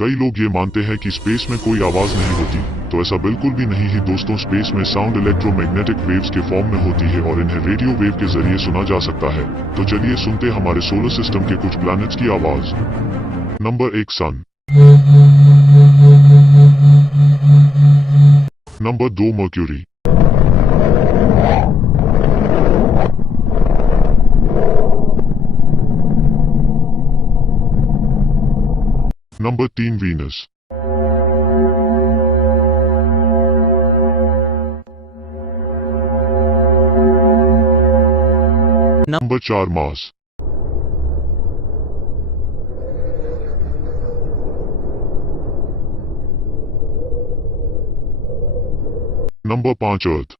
कई लोग ये मानते हैं कि स्पेस में कोई आवाज नहीं होती, तो ऐसा बिल्कुल भी नहीं है दोस्तों। स्पेस में साउंड इलेक्ट्रोमैग्नेटिक वेव्स के फॉर्म में होती है और इन्हें रेडियो वेव के जरिए सुना जा सकता है। तो चलिए सुनते हमारे सोलर सिस्टम के कुछ प्लैनेट्स की आवाज। Number 1 sun. Number 2 Mercury. Number 3 Venus. Number 4 Mars. Number 5 अर्थ।